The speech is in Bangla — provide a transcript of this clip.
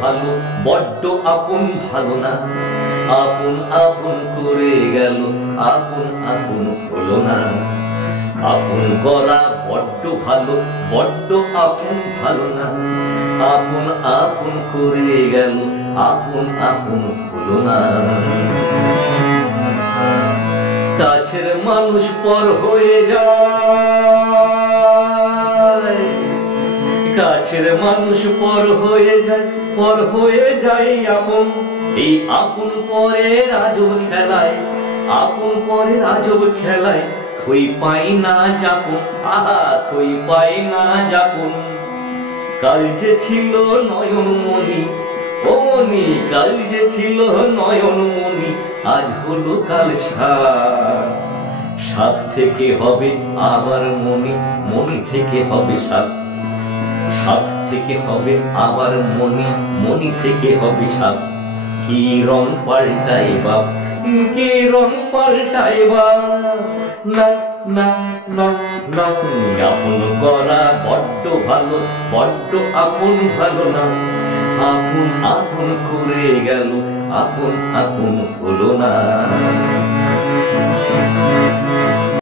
ভালো, বড্ড আপন ভালো না। আপন আপন করে গেল, আপন আপন হলো না। আপন করা বড্ড ভালো, বড্ড আপন ভালো না। আপন আপন করে গেল, আপন আপন হলো না। কাছের মানুষ পর হয়ে যায়, কাছের মানুষ পর হয়ে যায়, পর হয়ে যায় আপন। এই আপন পরের আজব খেলায়, আপন পরের আজব খেলায় থই পাই না যাপন, আহা থই পাই না যাপন। কাল যে ছিল নয়ন মনি, ও মনি কাল যে ছিল নয়ন মনি, আজ হলো কাল সাপ। সাপ থেকে হবে আবার মনি, মনি থেকে হবে সাপ। সাপ থেকে হবে আবার মনি, মনি থেকে হবে সাপ। কি রং পাল্টাই বাপ, কি রং পাল্টাই বাপ। না না না না, আপন করা বড্ড ভালো, বড্ড আপন ভালো না। আপন আপন করে গেল, আপন আপন হলো না।